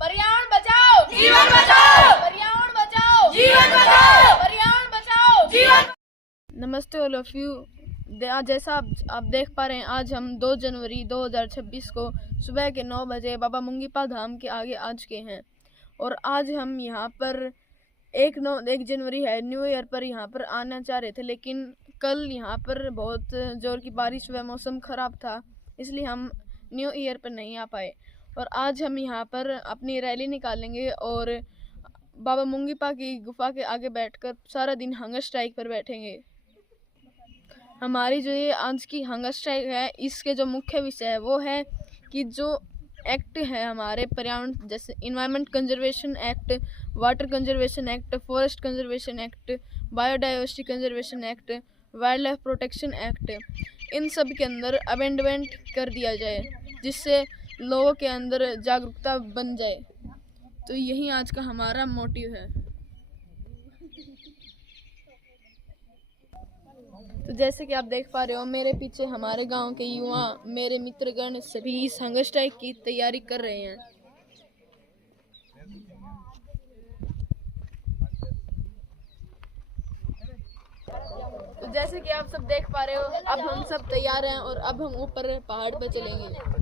पर्यावरण बचाओ, जीवन बचाओ, पर्यावरण बचाओ, जीवन बचाओ, पर्यावरण बचाओ, जीवन। नमस्ते ऑल ऑफ यू। जैसा आप देख पा रहे हैं, आज हम 2 जनवरी 2026 को सुबह के 9 बजे बाबा मुंगीपा धाम के आगे आ चुके हैं। और आज हम यहाँ पर 1 जनवरी है, न्यू ईयर पर यहाँ पर आना चाह रहे थे, लेकिन कल यहाँ पर बहुत जोर की बारिश हुआ, मौसम ख़राब था, इसलिए हम न्यू ईयर पर नहीं आ पाए। और आज हम यहाँ पर अपनी रैली निकालेंगे और बाबा मुंगीपा की गुफा के आगे बैठकर सारा दिन हंगर स्ट्राइक पर बैठेंगे। हमारी जो ये आज की हंगर स्ट्राइक है, इसके जो मुख्य विषय है वो है कि जो एक्ट है हमारे पर्यावरण, जैसे environment conservation act, water conservation act, forest conservation act, biodiversity conservation act, wildlife protection act, इन सब के अंदर अमेंडमेंट कर दिया जाए, जिससे लोगों के अंदर जागरूकता बन जाए। तो यही आज का हमारा मोटिव है। तो जैसे कि आप देख पा रहे हो, मेरे पीछे हमारे गांव के युवा, मेरे मित्रगण सभी इस हंगर स्ट्राइक की तैयारी कर रहे हैं। तो जैसे कि आप सब देख पा रहे हो, अब हम सब तैयार हैं और अब हम ऊपर पहाड़ पर चलेंगे।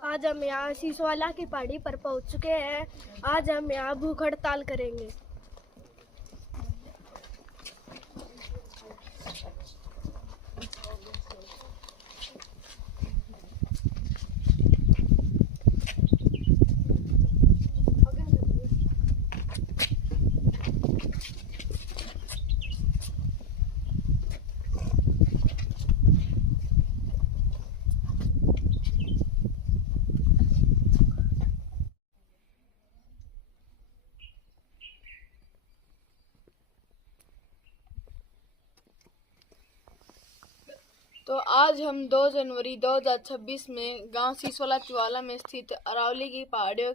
आज हम यहाँ सीसोवाला की पहाड़ी पर पहुँच चुके हैं। आज हम यहाँ भूख हड़ताल करेंगे। आज हम 2 जनवरी 2026 में गांव सीसवाला तिवाला में स्थित अरावली की पहाड़ियों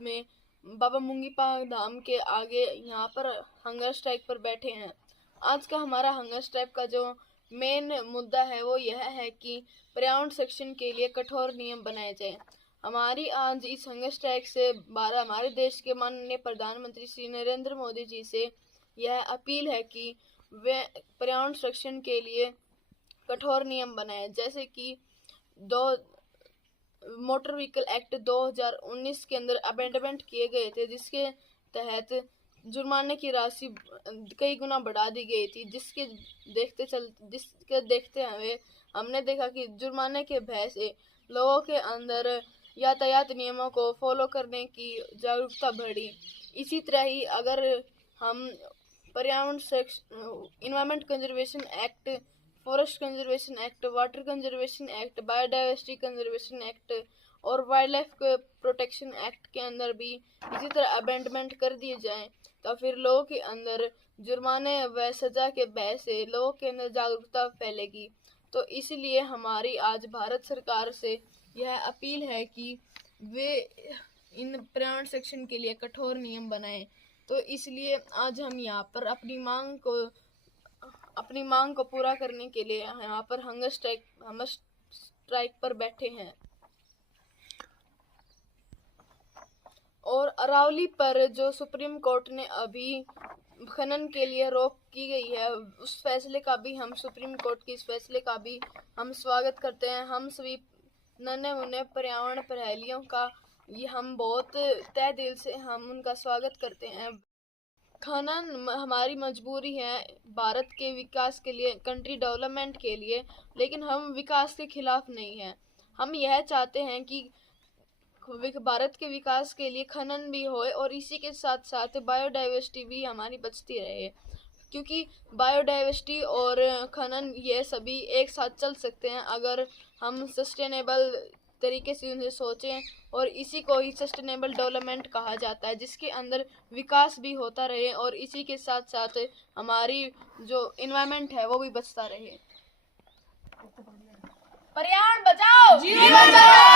में बाबा मुंगीपा धाम के आगे यहाँ पर हंगर स्ट्राइक पर बैठे हैं। आज का हमारा हंगर स्ट्राइक का जो मेन मुद्दा है वो यह है कि पर्यावरण संरक्षण के लिए कठोर नियम बनाए जाएं। हमारी आज इस हंगर स्ट्राइक से हमारे देश के माननीय प्रधानमंत्री श्री नरेंद्र मोदी जी से यह अपील है कि वे पर्यावरण संरक्षण के लिए कठोर नियम बनाए, जैसे कि मोटर व्हीकल एक्ट 2019 के अंदर अमेंडमेंट किए गए थे, जिसके तहत जुर्माने की राशि कई गुना बढ़ा दी गई थी, जिसके देखते हुए हमने देखा कि जुर्माने के भय से लोगों के अंदर यातायात नियमों को फॉलो करने की जागरूकता बढ़ी। इसी तरह ही अगर हम पर्यावरण environment conservation act, forest conservation act, water conservation act, biodiversity conservation act और वाइल्ड लाइफ प्रोटेक्शन एक्ट के अंदर भी इसी तरह अमेंडमेंट कर दिए जाएं, तो फिर लोगों के अंदर जुर्माने व सजा के भय से लोगों के अंदर जागरूकता फैलेगी। तो इसलिए हमारी आज भारत सरकार से यह अपील है कि वे इन पर्यावरण संरक्षण के लिए कठोर नियम बनाएं। तो इसलिए आज हम यहाँ पर अपनी मांग को पूरा करने के लिए यहाँ पर हंगर स्ट्राइक पर बैठे हैं। और अरावली पर जो सुप्रीम कोर्ट ने अभी खनन के लिए रोक की गई है, उस फैसले का भी हम सुप्रीम कोर्ट के इस फैसले का भी हम स्वागत करते हैं। हम सभी नन्हे मुन्ने पर्यावरण प्रेमियों का ये हम बहुत तहे दिल से हम उनका स्वागत करते हैं। खनन हमारी मजबूरी है भारत के विकास के लिए, कंट्री डेवलपमेंट के लिए, लेकिन हम विकास के खिलाफ नहीं हैं। हम यह चाहते हैं कि भारत के विकास के लिए खनन भी होए और इसी के साथ साथ बायोडाइवर्सिटी भी हमारी बचती रहे, क्योंकि बायोडाइवर्सिटी और खनन ये सभी एक साथ चल सकते हैं अगर हम सस्टेनेबल तरीके से उन्हें सोचें। और इसी को ही सस्टेनेबल डेवलपमेंट कहा जाता है, जिसके अंदर विकास भी होता रहे और इसी के साथ साथ हमारी जो एनवायरनमेंट है वो भी बचता रहे। पर्यावरण बचाओ, जीवन बचाओ।